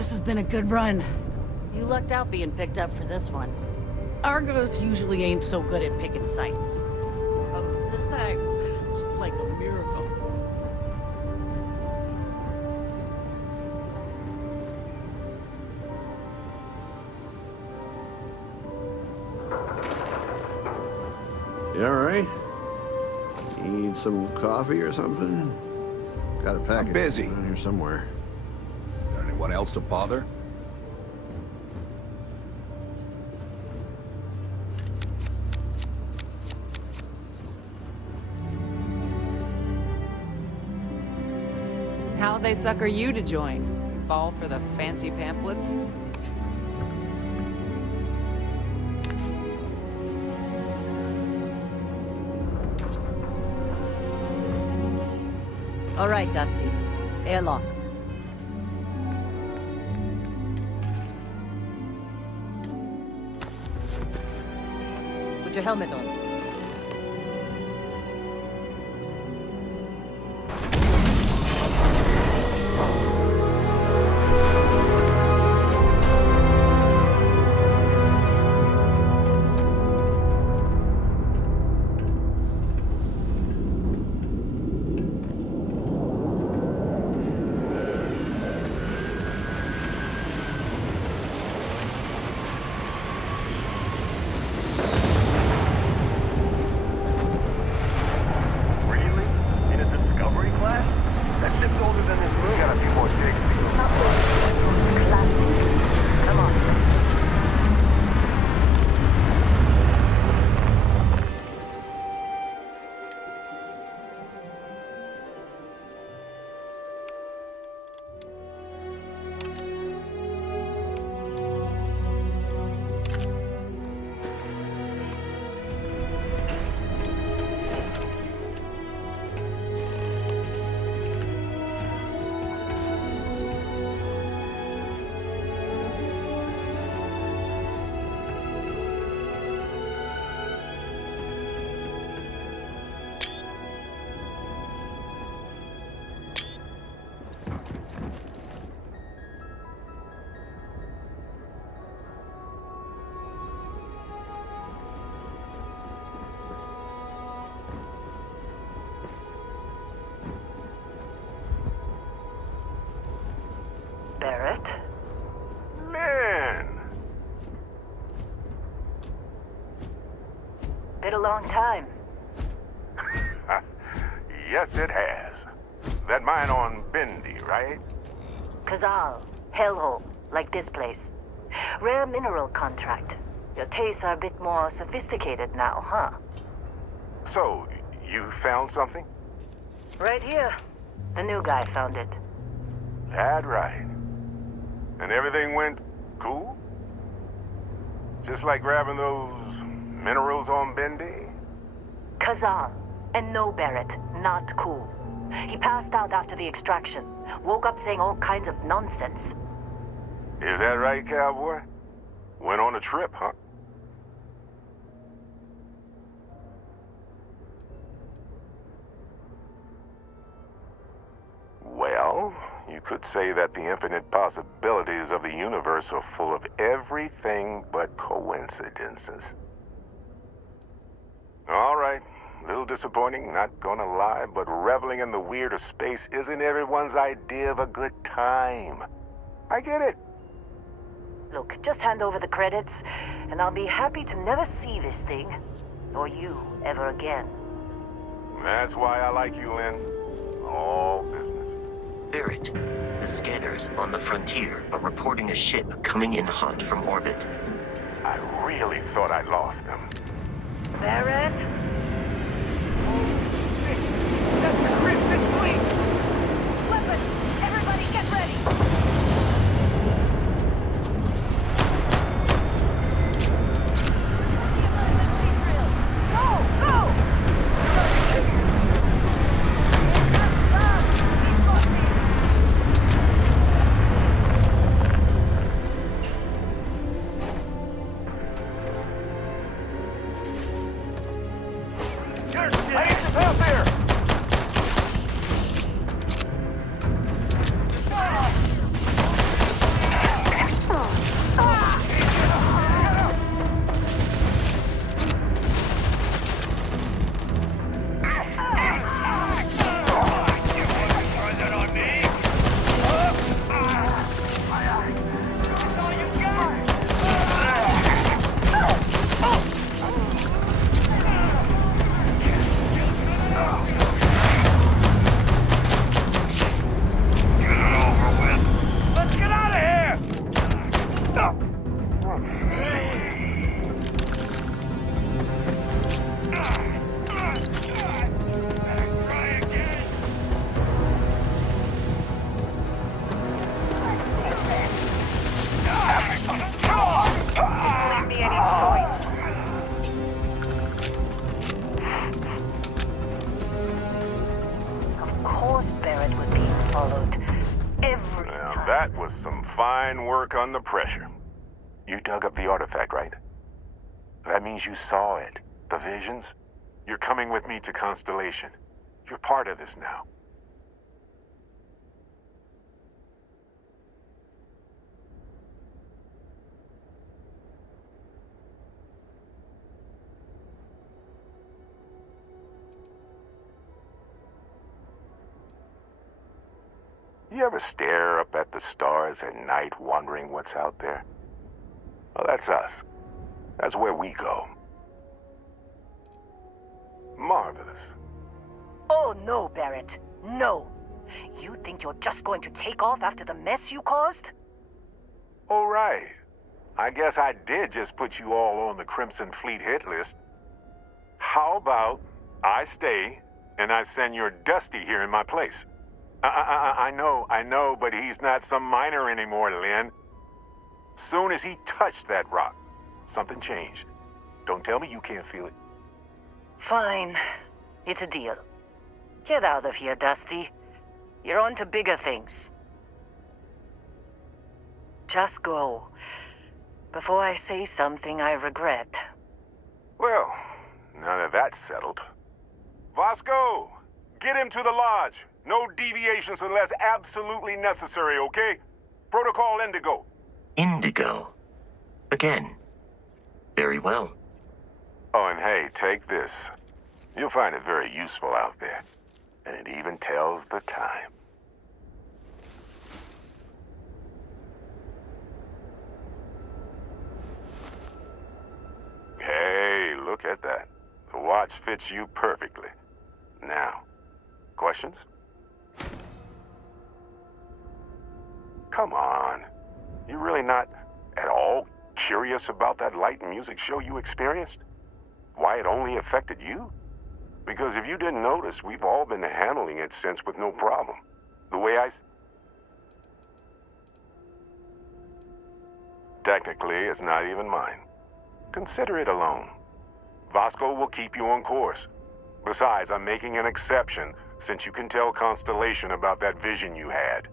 this has been a good run. You lucked out being picked up for this one. Argos usually ain't so good at picking sites. This time, like a miracle. You alright? Need some coffee or something? Got a package. I'm busy. Around here somewhere. Got anyone else to bother? How'd they sucker you to join? Fall for the fancy pamphlets? All right, Dusty. Airlock. Put your helmet on. Really? In a Discovery class? That ship's older than this moon. Got a few more digs to go. Come on. Barrett? Man! Been a long time. Yes, it has. That mine on Bendy, right? Kazal. Hellhole. Like this place. Rare mineral contract. Your tastes are a bit more sophisticated now, huh? So, you found something? Right here. The new guy found it. That right. And everything went cool? Just like grabbing those minerals on Bendy? Kazal. And no Barrett. Not cool. He passed out after the extraction. Woke up saying all kinds of nonsense. Is that right, cowboy? Went on a trip, huh? Well, you could say that the infinite possibilities of the universe are full of everything but coincidences. All right, a little disappointing, not gonna lie, but reveling in the weird of space isn't everyone's idea of a good time. I get it. Look, just hand over the credits, and I'll be happy to never see this thing, or you, ever again. That's why I like you, Lynn. All business. Barrett, the scanners on the frontier are reporting a ship coming in hot from orbit. I really thought I'd lost them. Barrett? That's the Crimson Fleet! Weapons! Everybody get ready! I need some help here! followed. Every Now, time. that was some fine work under pressure. You dug up the artifact, right? That means you saw it. The visions? You're coming with me to Constellation. You're part of this now. You ever stare up at the stars at night wondering what's out there? Well, that's us. That's where we go. Marvelous. Oh no, Barrett. No. You think you're just going to take off after the mess you caused? All right. I guess I did just put you all on the Crimson Fleet hit list. How about I stay and I send your Dusty here in my place? I know, but he's not some miner anymore, Lynn. Soon as he touched that rock, something changed. Don't tell me you can't feel it. Fine. It's a deal. Get out of here, Dusty. You're on to bigger things. Just go. Before I say something I regret. Well, now that that's settled. Vasco, get him to the lodge. No deviations unless absolutely necessary, okay? Protocol Indigo. Indigo. Again. Very well. Oh, and hey, take this. You'll find it very useful out there. And it even tells the time. Hey, look at that. The watch fits you perfectly. Now, questions? Come on. You really not at all curious about that light and music show you experienced? Why it only affected you? Because if you didn't notice, we've all been handling it since with no problem. The way Technically, it's not even mine. Consider it alone. Vasco will keep you on course. Besides, I'm making an exception since you can tell Constellation about that vision you had.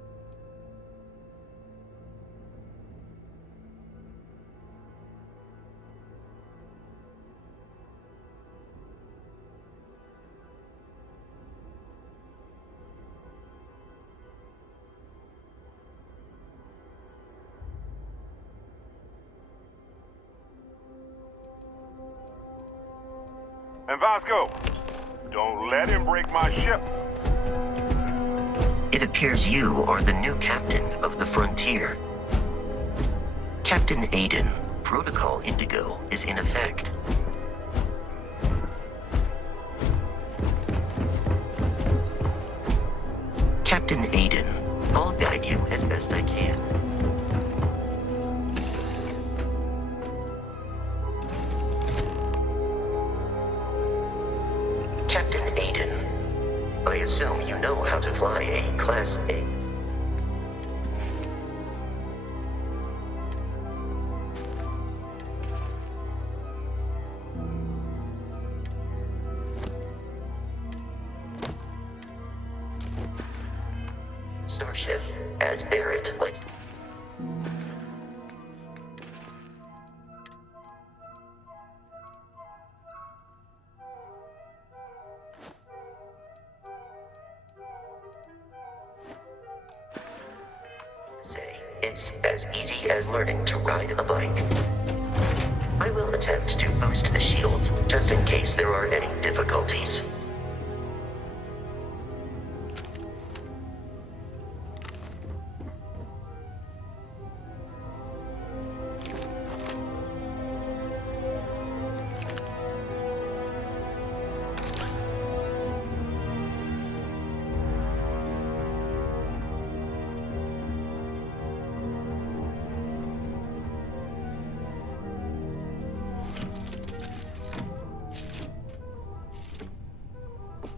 And Vasco, don't let him break my ship. It appears you are the new captain of the Frontier. Captain Aiden, Protocol Indigo is in effect. Captain Aiden, I'll guide you as best I can. Captain Aiden, I assume you know how to fly a Class A. Starship, as Barrett likes. It's as easy as learning to ride a bike. I will attempt to boost the shields, just in case there are any difficulties.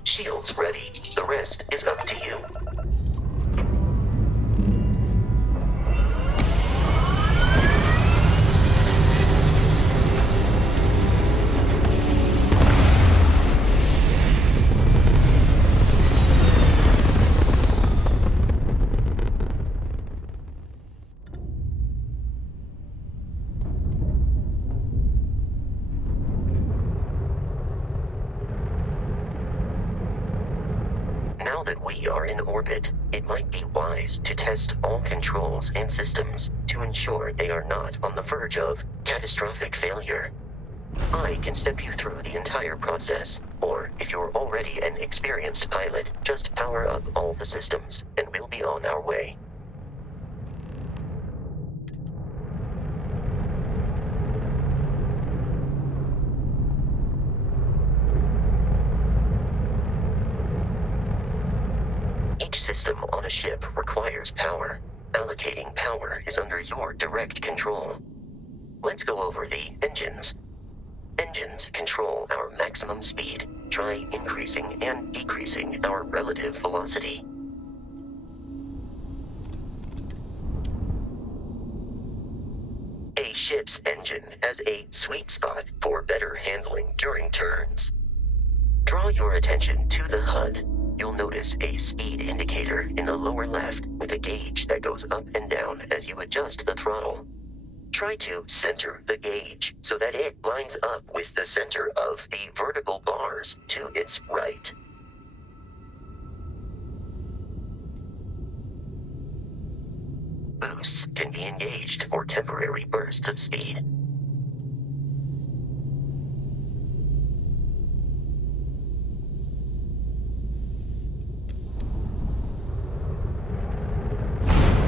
Shields ready. The rest is up to you. are in orbit, it might be wise to test all controls and systems to ensure they are not on the verge of catastrophic failure. I can step you through the entire process, or if you're already an experienced pilot, just power up all the systems, and we'll be on our way. Each system on a ship requires power. Allocating power is under your direct control. Let's go over the engines. Engines control our maximum speed. Try increasing and decreasing our relative velocity. A ship's engine has a sweet spot for better handling during turns. Draw your attention to the HUD. You'll notice a speed indicator in the lower left with a gauge that goes up and down as you adjust the throttle. Try to center the gauge so that it lines up with the center of the vertical bars to its right. Boosts can be engaged for temporary bursts of speed.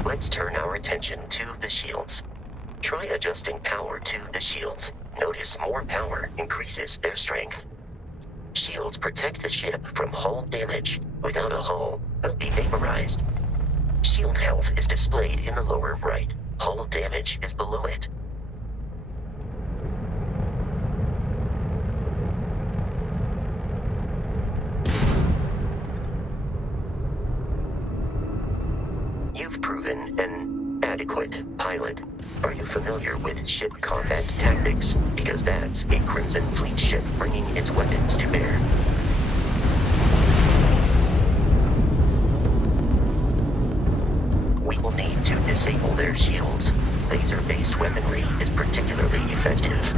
Let's turn our attention to the shields. Try adjusting power to the shields. Notice more power increases their strength. Shields protect the ship from hull damage. Without a hull, will be vaporized. Shield health is displayed in the lower right. Hull damage is below it. You've proven an adequate pilot. Are you familiar with ship combat tactics? Because that's a Crimson Fleet ship bringing its weapons to bear. We will need to disable their shields. Laser-based weaponry is particularly effective.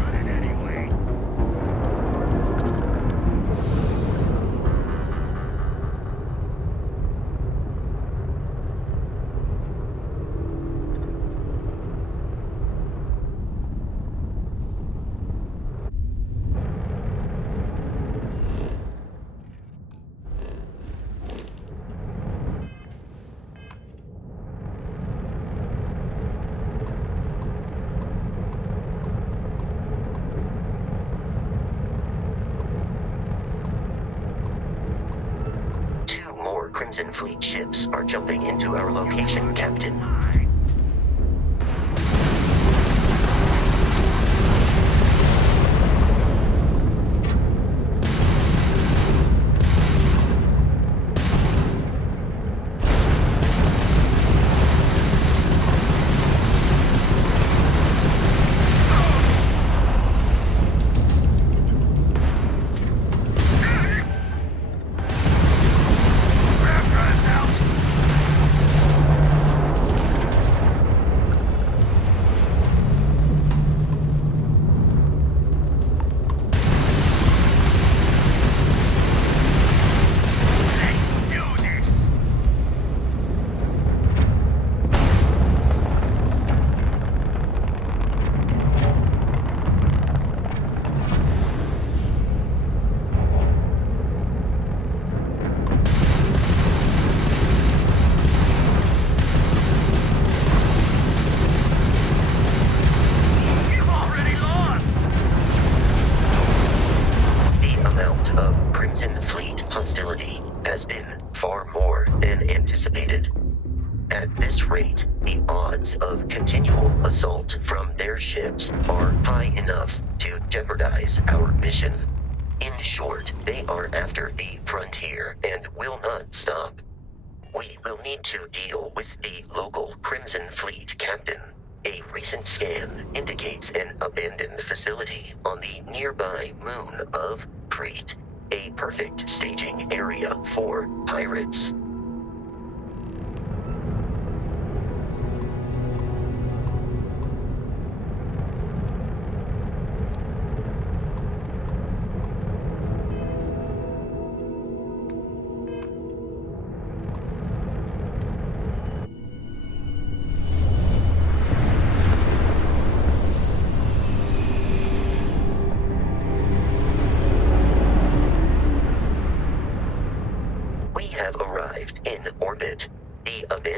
Crimson Fleet ships are jumping into our location, Captain. At this rate, the odds of continual assault from their ships are high enough to jeopardize our mission. In short, they are after the frontier and will not stop. We will need to deal with the local Crimson Fleet captain. A recent scan indicates an abandoned facility on the nearby moon of Crete, a perfect staging area for pirates.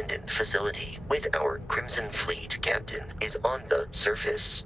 abandoned facility with our Crimson Fleet captain is on the surface.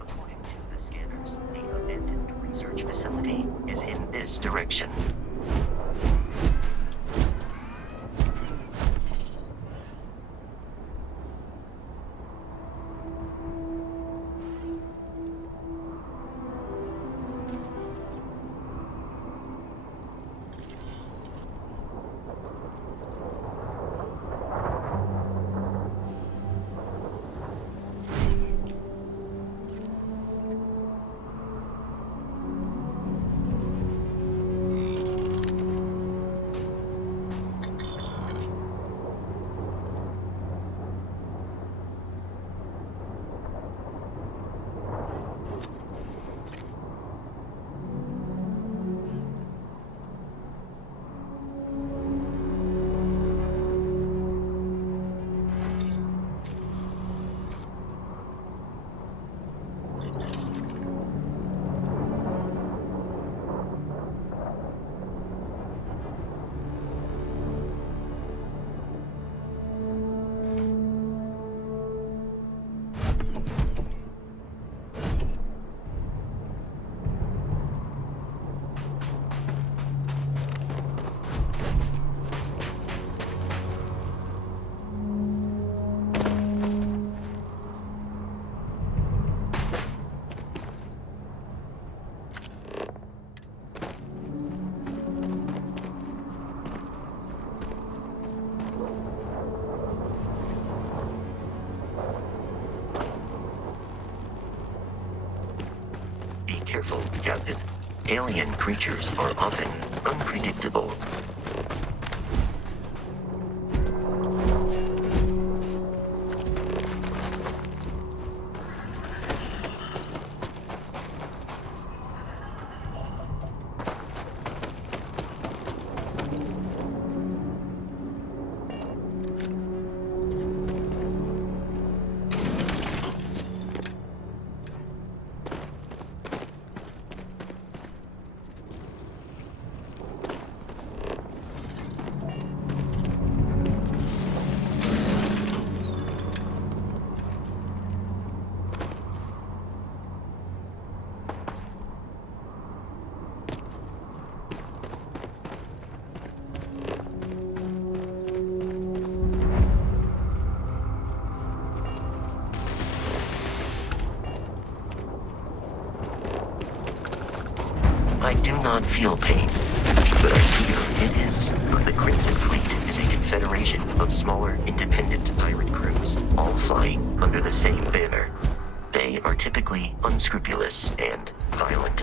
According to the scanners, the abandoned research facility is in this direction. Captain. Alien creatures are often unpredictable. I do not feel pain, but I fear it is. The Crimson Fleet is a confederation of smaller, independent pirate crews, all flying under the same banner. They are typically unscrupulous and violent.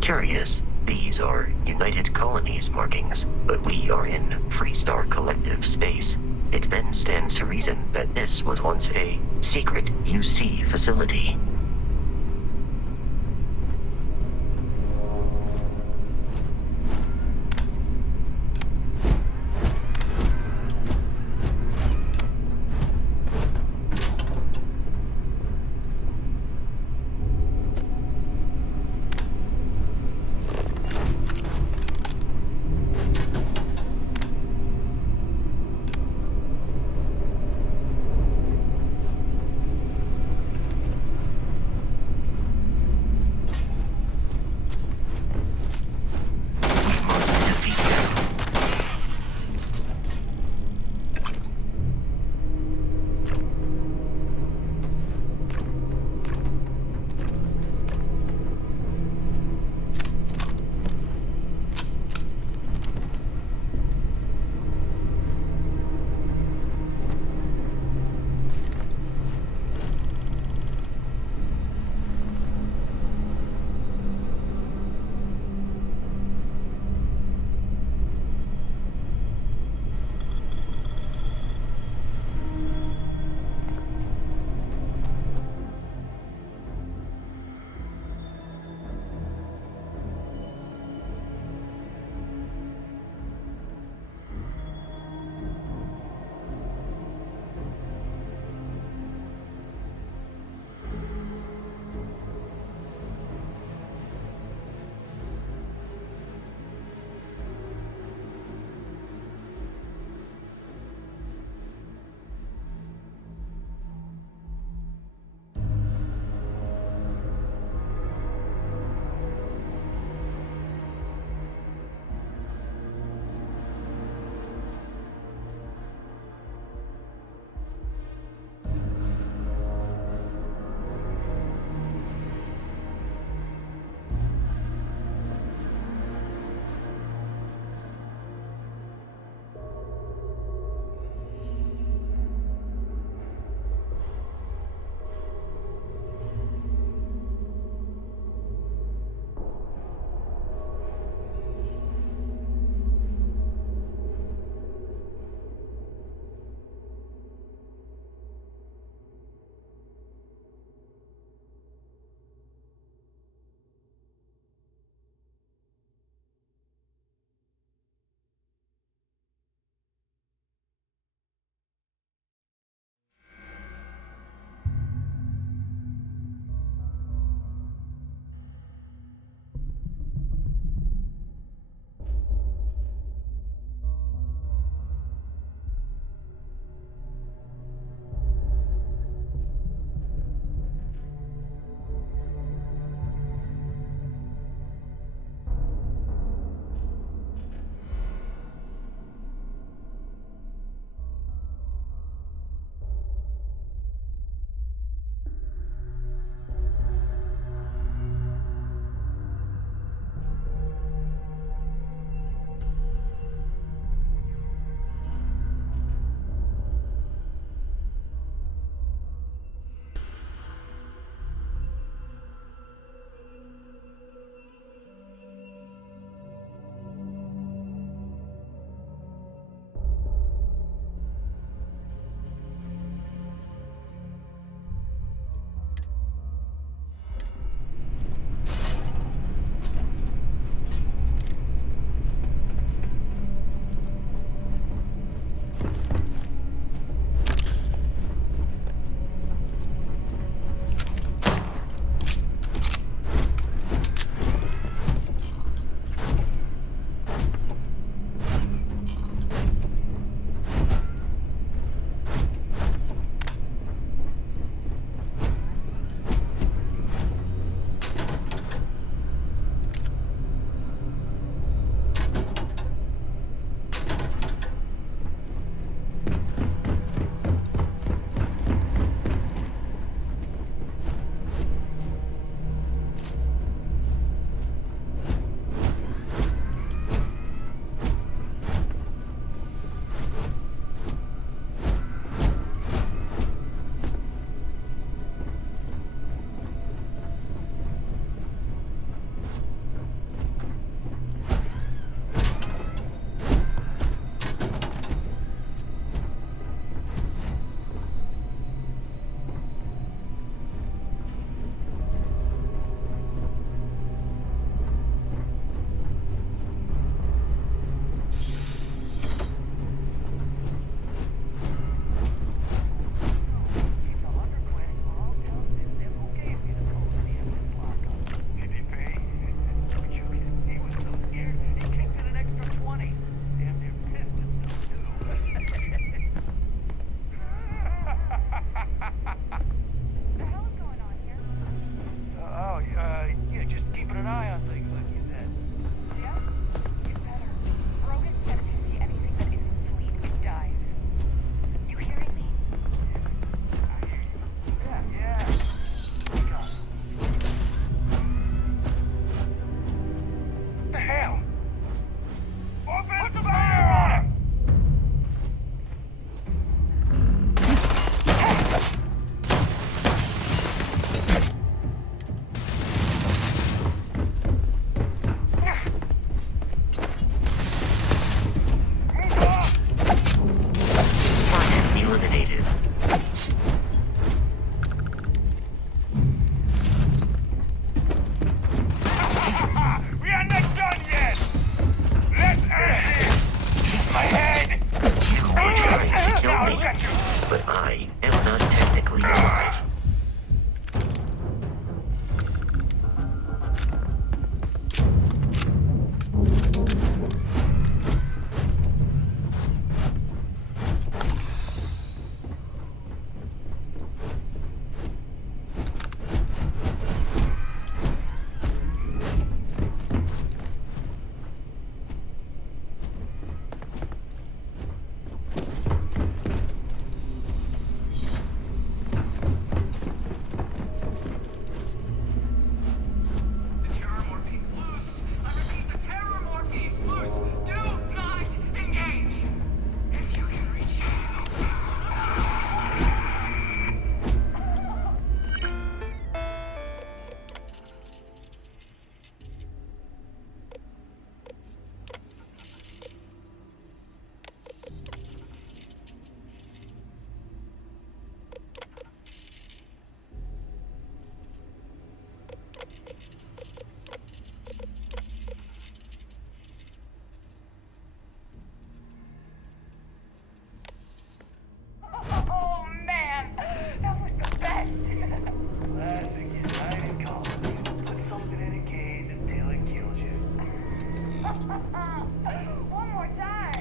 Curious, these are United Colonies markings, but we are in Freestar Collective space. It then stands to reason that this was once a secret UC facility. but I am not technically alive. Oh man, that was the best. Classic United Colony. Put something in a cage until it kills you. One more time.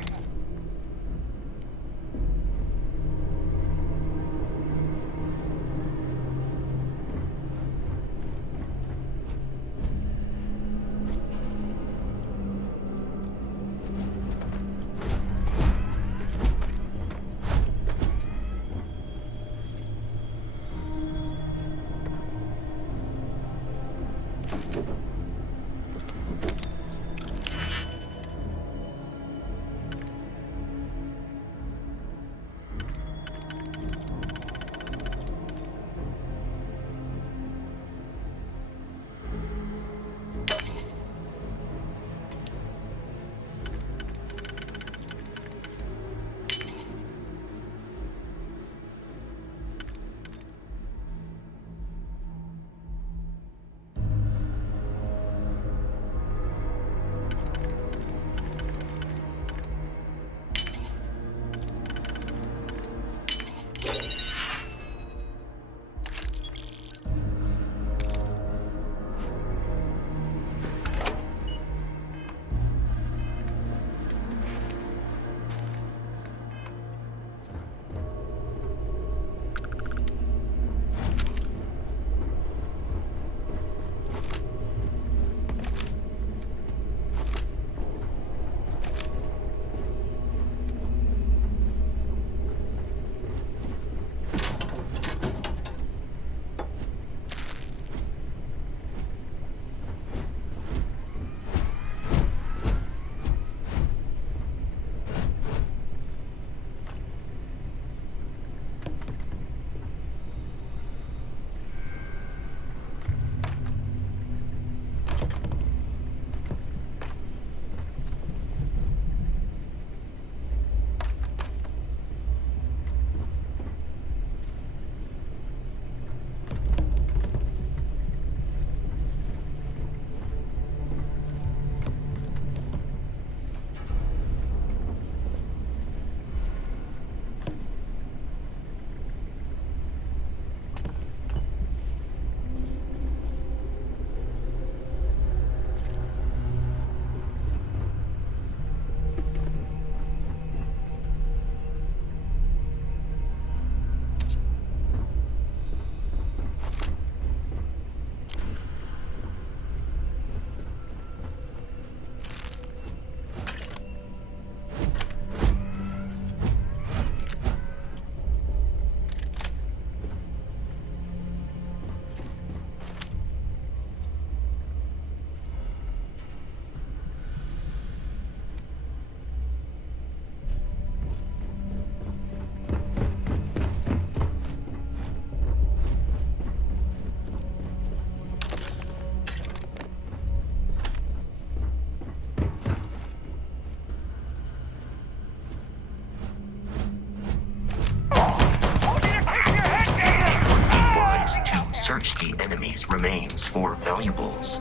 Search the enemy's remains for valuables.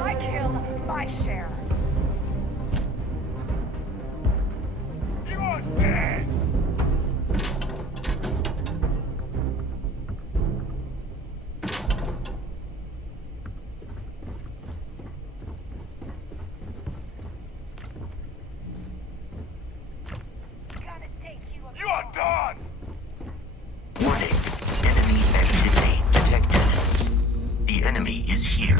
I kill my share. The enemy is here.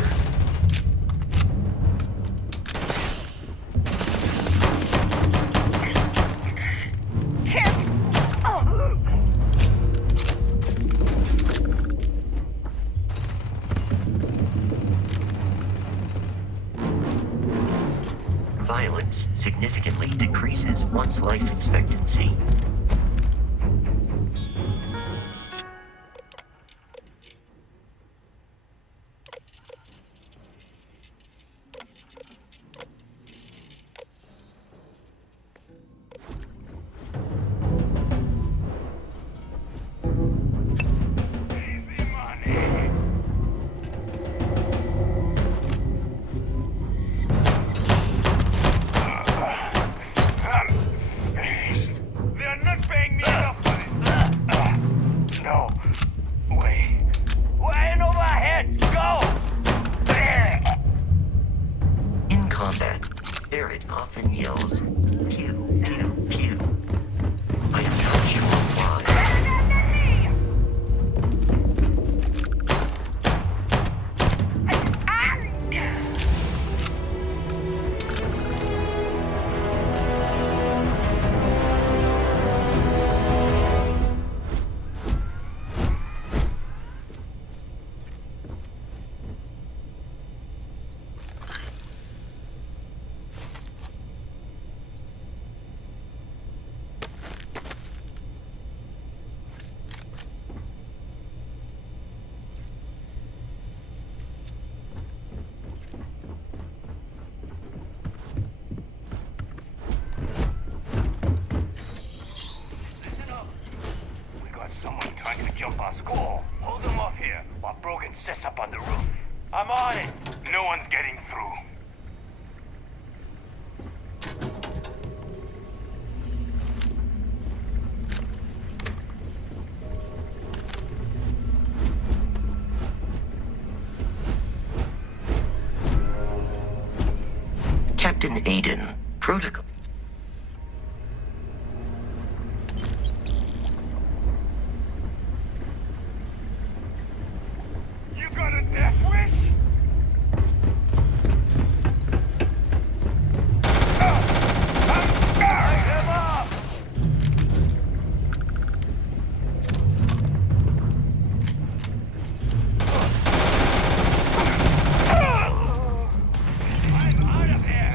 Violence significantly decreases one's life expectancy. Easy money. I'm finished. They're not paying me enough for this. No. Wait. Way over my head. Go! In combat, Barrett often yells, pew, pew, pew. I am not sure why. Listen up. We got someone trying to jump our school. Hold them off here while Brogan sets up on the roof. I'm on it. No one's getting through. Captain Aiden, protocol. You got a death wish? Light him up! I'm out of here!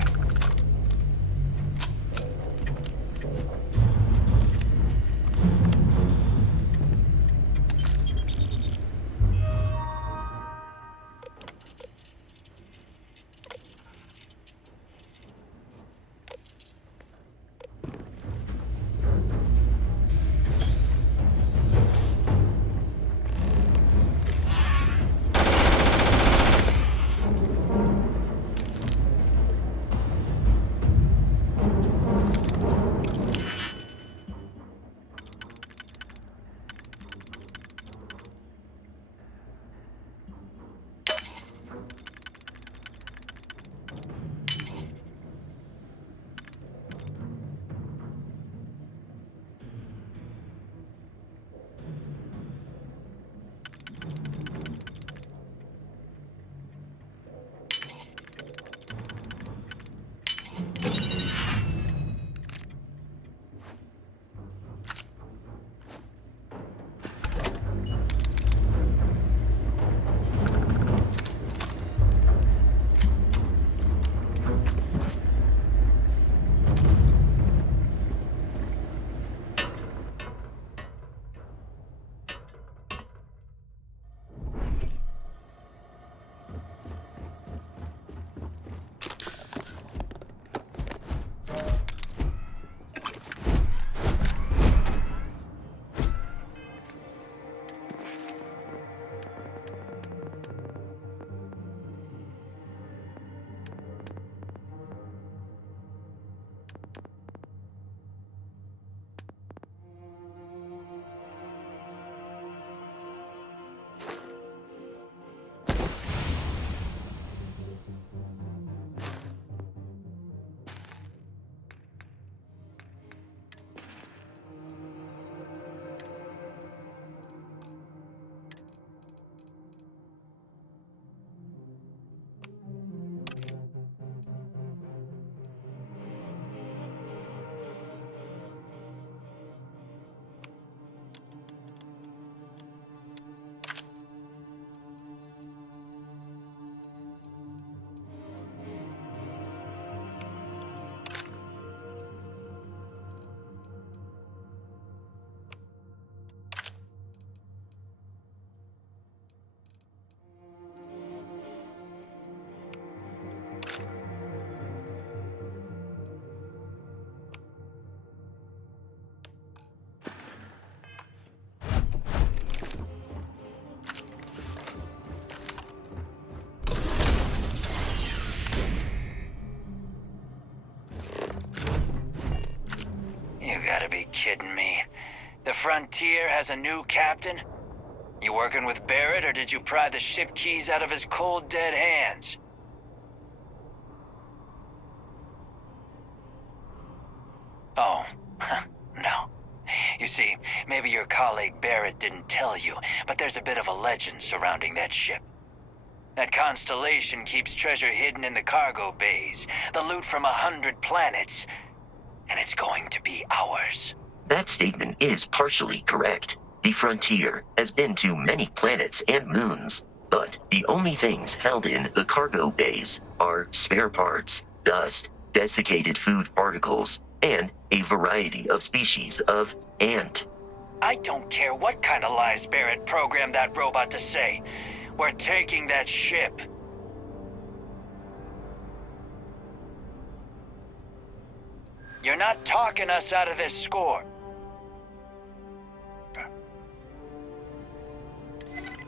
kidding me? The Frontier has a new captain? You working with Barrett, or did you pry the ship keys out of his cold, dead hands? Oh, no. You see, maybe your colleague Barrett didn't tell you, but there's a bit of a legend surrounding that ship. That constellation keeps treasure hidden in the cargo bays, the loot from 100 planets, and it's going to be ours. That statement is partially correct. The Frontier has been to many planets and moons, but the only things held in the cargo bays are spare parts, dust, desiccated food particles, and a variety of species of ant. I don't care what kind of lies Barrett programmed that robot to say. We're taking that ship. You're not talking us out of this score.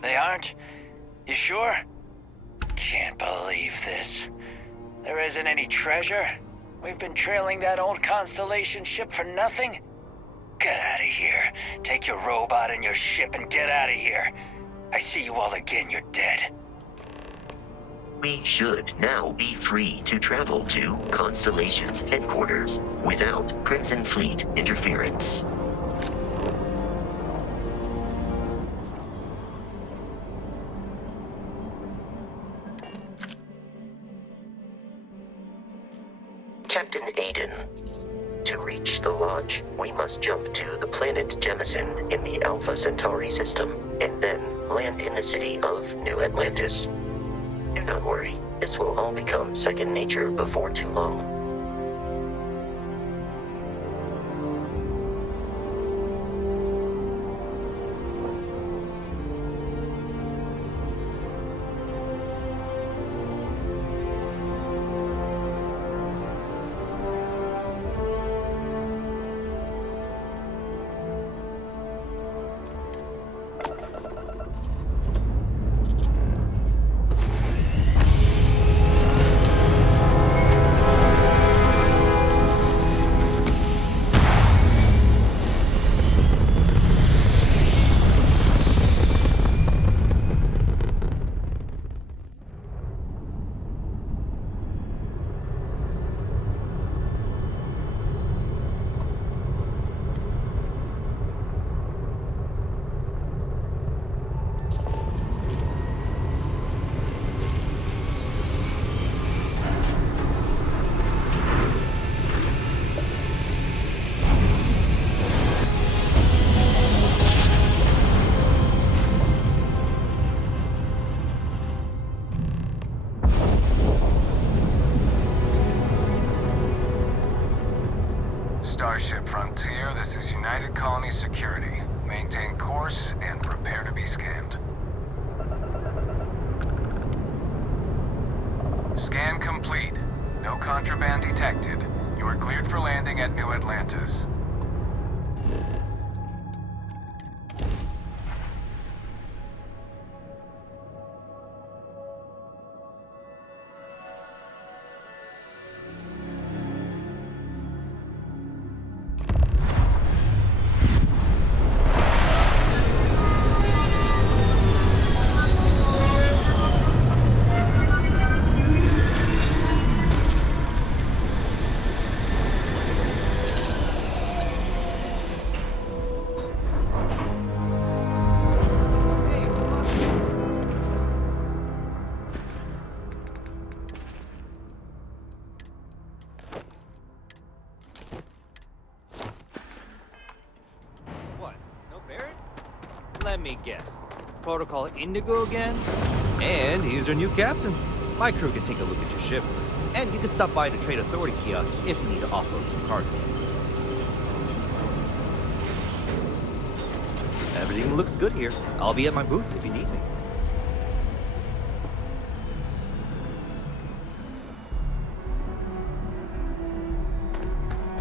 They aren't? You sure? Can't believe this. There isn't any treasure? We've been trailing that old Constellation ship for nothing? Get out of here. Take your robot and your ship and get out of here. I see you all again, you're dead. We should now be free to travel to Constellation's headquarters without Crimson Fleet interference. Captain Aiden. To reach the Lodge, we must jump to the planet Jemison in the Alpha Centauri system, and then land in the city of New Atlantis. Do not worry, this will all become second nature before too long. Starship Frontier, this is United Colony Security. Maintain course and prepare to be scanned. Scan complete. No contraband detected. You are cleared for landing at New Atlantis. Let me guess. Protocol Indigo again? And he's your new captain. My crew can take a look at your ship. And you can stop by the Trade Authority kiosk if you need to offload some cargo. Everything looks good here. I'll be at my booth if you need me.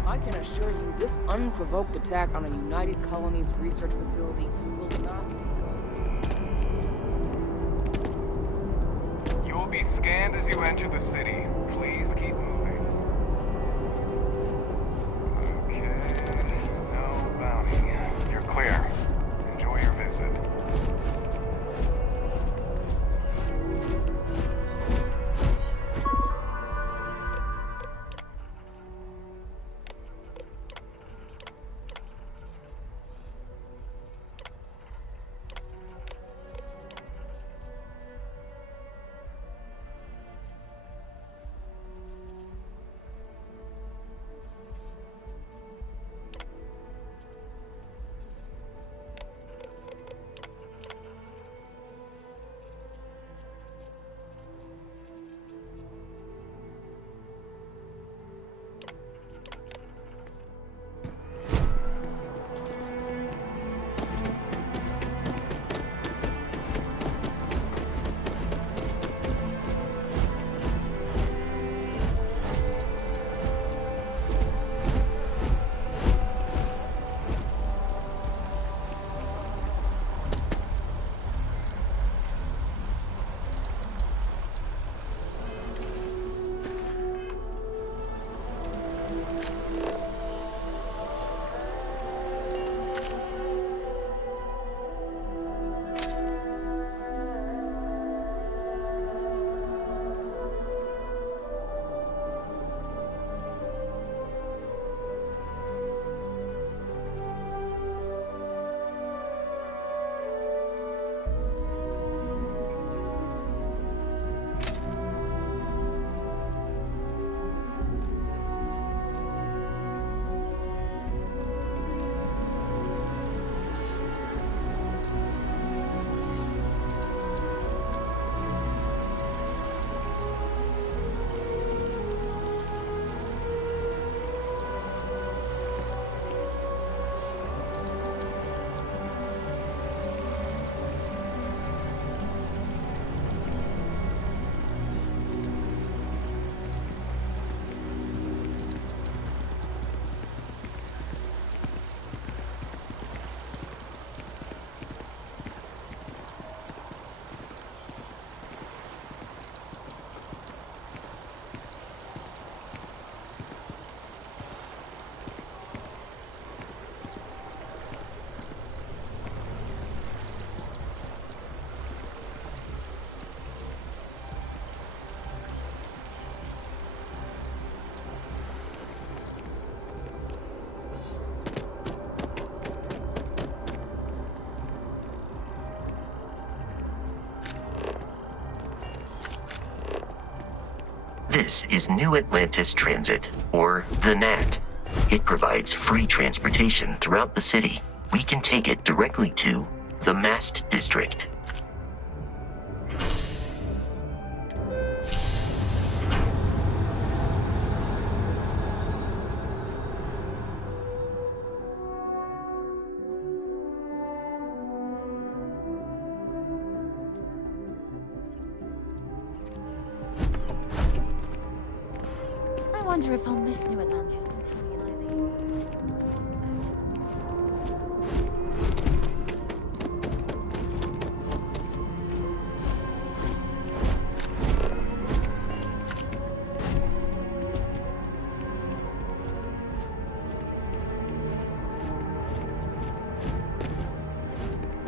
I can assure you, this unprovoked attack on a United Colonies research facility will not go. You will be scanned as you enter the city. Please keep moving. Okay. No Clear. Enjoy your visit. This is New Atlantis Transit, or the NAT. It provides free transportation throughout the city. We can take it directly to the Mast District. I wonder if I'll miss New Atlantis when Tony and I leave.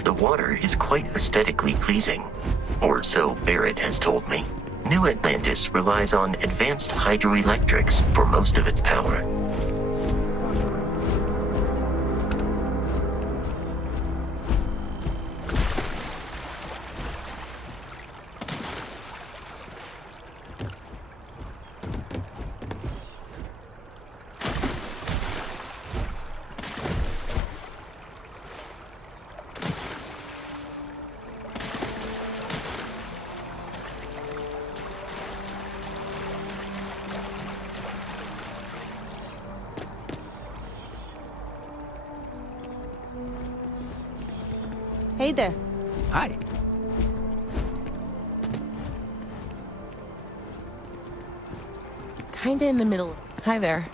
The water is quite aesthetically pleasing, or so Barrett has told me. New Atlantis relies on advanced hydroelectrics for most of its power. Hey there. Hi. Kinda in the middle. Hi there.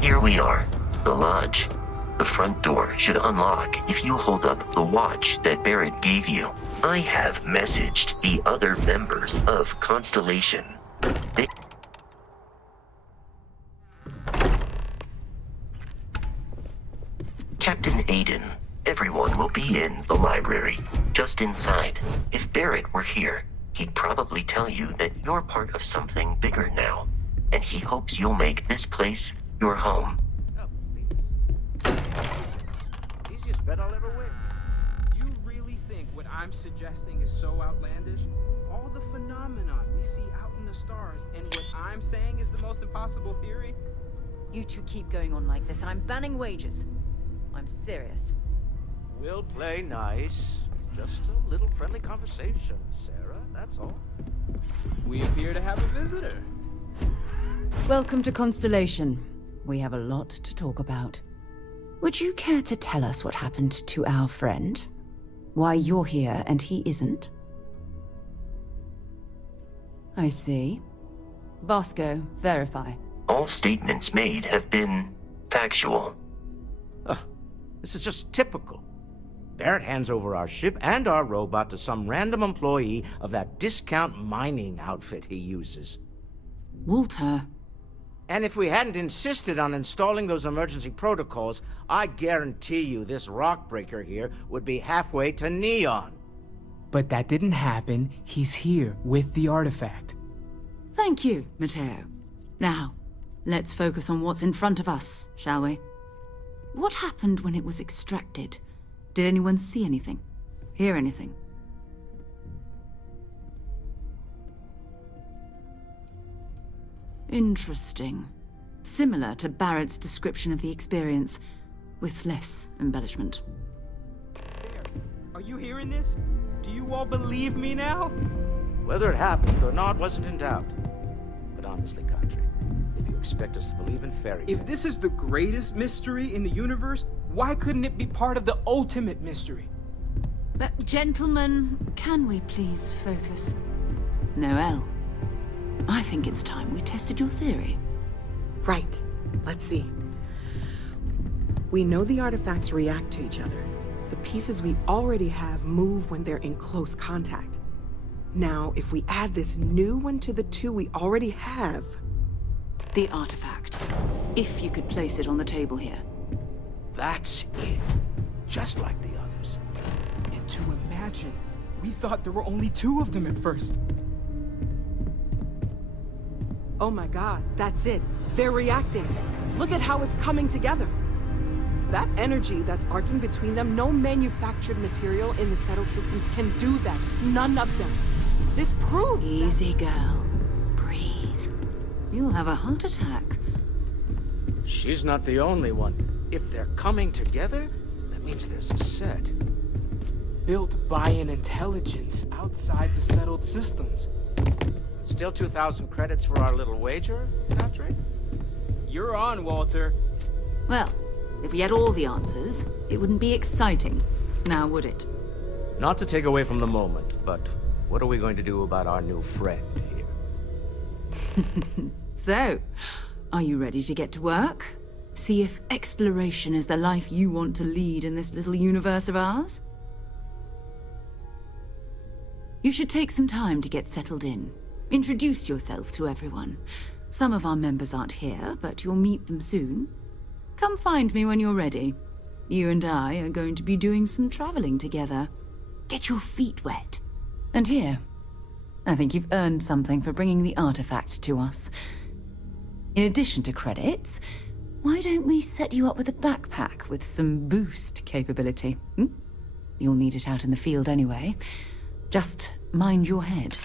Here we are, the lodge. The front door should unlock if you hold up the watch that Barrett gave you. I have messaged the other members of Constellation. Captain Aiden, everyone will be in the library, just inside. If Barrett were here, he'd probably tell you that you're part of something bigger now, and he hopes you'll make this place your home. Easiest bet I'll ever win. You really think what I'm suggesting is so outlandish? All the phenomenon we see out in the stars, and what I'm saying is the most impossible theory? You two keep going on like this, and I'm banning wagers. I'm serious. We'll play nice. Just a little friendly conversation, Sarah, that's all. We appear to have a visitor. Welcome to Constellation. We have a lot to talk about. Would you care to tell us what happened to our friend? Why you're here and he isn't? I see. Vasco, verify. All statements made have been factual. This is just typical. Barrett hands over our ship and our robot to some random employee of that discount mining outfit he uses. Walter. And if we hadn't insisted on installing those emergency protocols, I guarantee you this rock breaker here would be halfway to Neon. But that didn't happen. He's here with the artifact. Thank you, Matteo. Now, let's focus on what's in front of us, shall we? What happened when it was extracted? Did anyone see anything? Hear anything? Interesting. Similar to Barrett's description of the experience, with less embellishment. Are you hearing this? Do you all believe me now? Whether it happened or not wasn't in doubt. But honestly, Country, if you expect us to believe in fairy tales... If this is the greatest mystery in the universe, why couldn't it be part of the ultimate mystery? But, gentlemen, can we please focus? Noelle, I think it's time we tested your theory. Right. Let's see. We know the artifacts react to each other. The pieces we already have move when they're in close contact. Now, if we add this new one to the two we already have... The artifact. If you could place it on the table here. That's it. Just like the others. And to imagine, we thought there were only 2 of them at first. Oh my god, that's it. They're reacting. Look at how it's coming together. That energy that's arcing between them, no manufactured material in the settled systems can do that. None of them. This proves Easy, girl. Breathe. You'll have a heart attack. She's not the only one. If they're coming together, that means there's a set. Built by an intelligence outside the settled systems. Still 2,000 credits for our little wager, Patrick? You're on, Walter. Well, if we had all the answers, it wouldn't be exciting, now would it? Not to take away from the moment, but what are we going to do about our new friend here? So, are you ready to get to work? See if exploration is the life you want to lead in this little universe of ours? You should take some time to get settled in. Introduce yourself to everyone. Some of our members aren't here, but you'll meet them soon. Come find me when you're ready. You and I are going to be doing some traveling together. Get your feet wet. And here, I think you've earned something for bringing the artifact to us. In addition to credits, why don't we set you up with a backpack with some boost capability? You'll need it out in the field anyway. Just mind your head.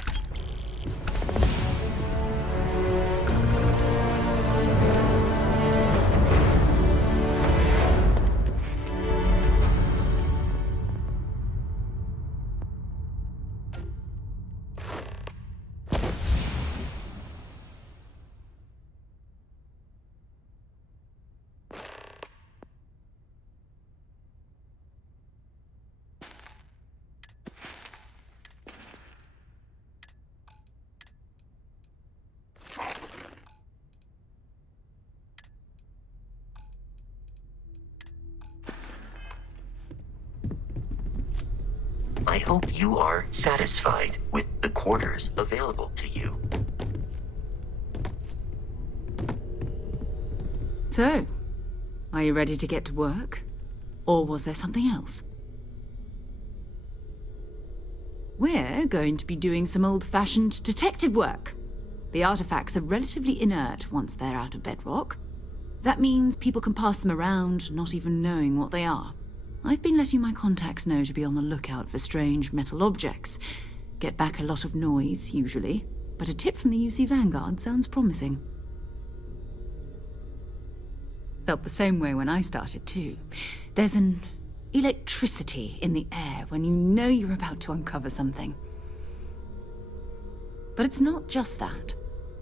I hope you are satisfied with the quarters available to you. So, are you ready to get to work? Or was there something else? We're going to be doing some old-fashioned detective work. The artifacts are relatively inert once they're out of bedrock. That means people can pass them around, not even knowing what they are. I've been letting my contacts know to be on the lookout for strange metal objects. Get back a lot of noise, usually, but a tip from the UC Vanguard sounds promising. Felt the same way when I started, too. There's an electricity in the air when you know you're about to uncover something. But it's not just that.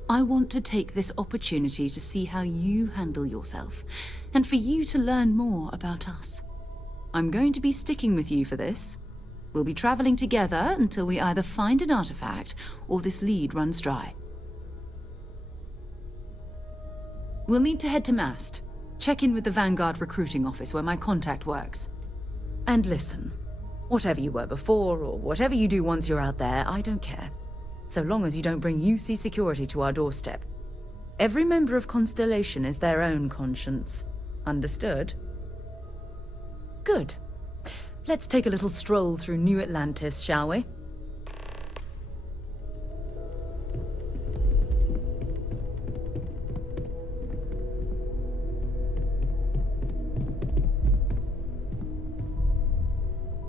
I want to take this opportunity to see how you handle yourself, and for you to learn more about us. I'm going to be sticking with you for this. We'll be traveling together until we either find an artifact or this lead runs dry. We'll need to head to Mast. Check in with the Vanguard recruiting office where my contact works. And listen, whatever you were before or whatever you do once you're out there, I don't care. So long as you don't bring UC security to our doorstep. Every member of Constellation is their own conscience. Understood? Good. Let's take a little stroll through New Atlantis, shall we?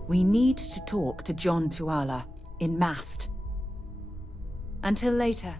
We need to talk to John Tuala in Mast. Until later.